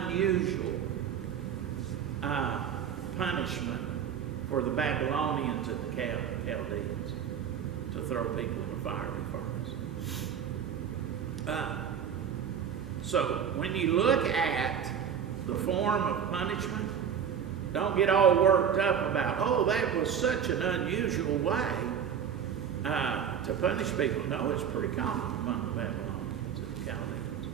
unusual punishment for the Babylonians and the Chaldeans to throw people in a fiery furnace. So when you look at the form of punishment, don't get all worked up about, oh, that was such an unusual way to punish people. No, it's pretty common among the Babylonians and the Chaldeans.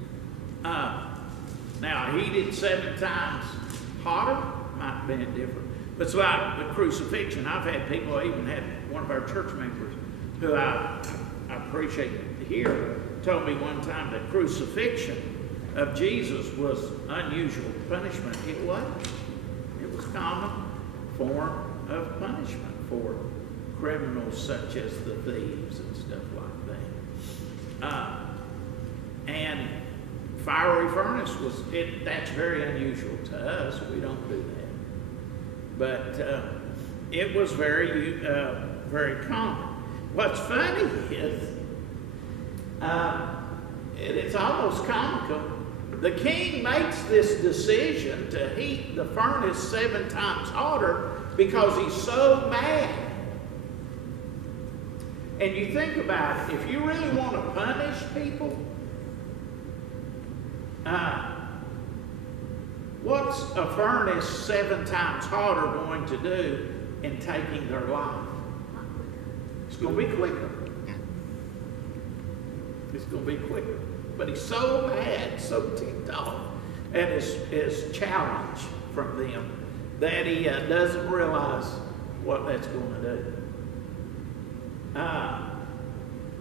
Now, heated 7 times hotter might have been different. But it's like the crucifixion. I've had people, I even had one of our church members who I appreciate here, told me one time that crucifixion of Jesus was unusual punishment. It wasn't. It was common form of punishment for criminals such as the thieves and stuff like that. And fiery furnace that's very unusual to us. We don't do that. But it was very, very common. What's funny is, it's almost comical. The king makes this decision to heat the furnace 7 times hotter because he's so mad. And you think about it, if you really want to punish people, what's a furnace 7 times hotter going to do in taking their life? It's going to be quicker. It's going to be quicker. But he's so mad, so ticked off at his challenge from them that he doesn't realize what that's going to do.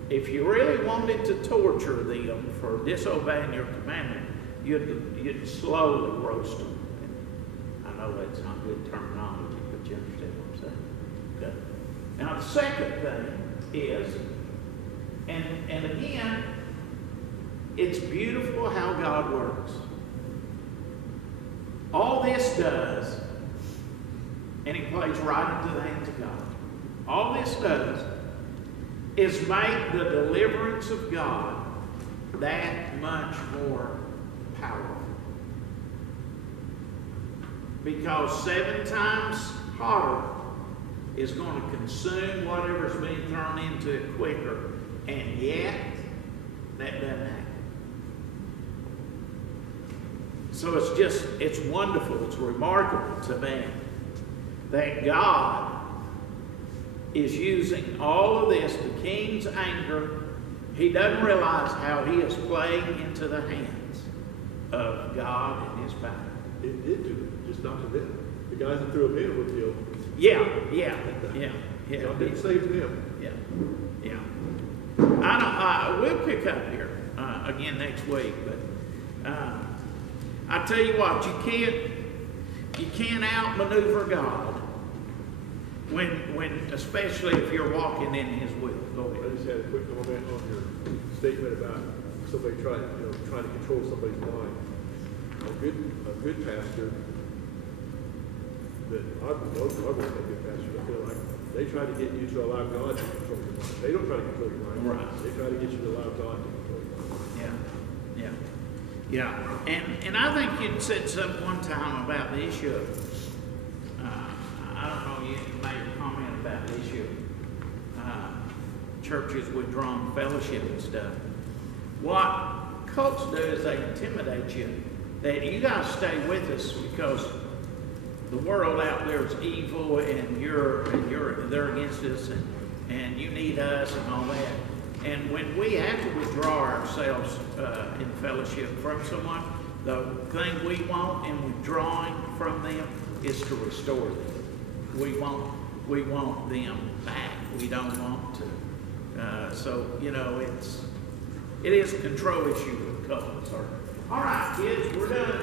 If you really wanted to torture them for disobeying your commandment, you'd slowly roast them. I know that's not good terminology, but you understand what I'm saying. Okay. Now the second thing is, and again, it's beautiful how God works. All this does, and he plays right into the hands of God. All this does is make the deliverance of God that much more powerful. Because 7 times hotter is going to consume whatever's being thrown into it quicker, and yet that doesn't happen. So it's wonderful, it's remarkable to me that God is using all of this, the king's anger. He doesn't realize how he is playing into the hands of God and his power. It did to them, just not to them. The guys that threw him in were killed. Yeah. God didn't save them. Yeah. We'll pick up here again next week, but I tell you what, you can't outmaneuver God when especially if you're walking in His will. Go ahead. I just had a quick comment on your statement about somebody trying to control somebody's mind. A good pastor that I've been a good pastor, I feel like they try to get you to allow God to control your mind. They don't try to control your mind. Right. They try to get you to allow God to control your mind. Yeah. And I think you'd said something one time about the issue of, I don't know, you made a comment about the issue of churches withdrawing fellowship and stuff. What cults do is they intimidate you, that you got to stay with us because the world out there is evil and they're against us and you need us and all that. And when we have to withdraw ourselves in fellowship from someone, the thing we want in withdrawing from them is to restore them. We want them back. We don't want to. So it is a control issue with cults. All right, kids, we're done.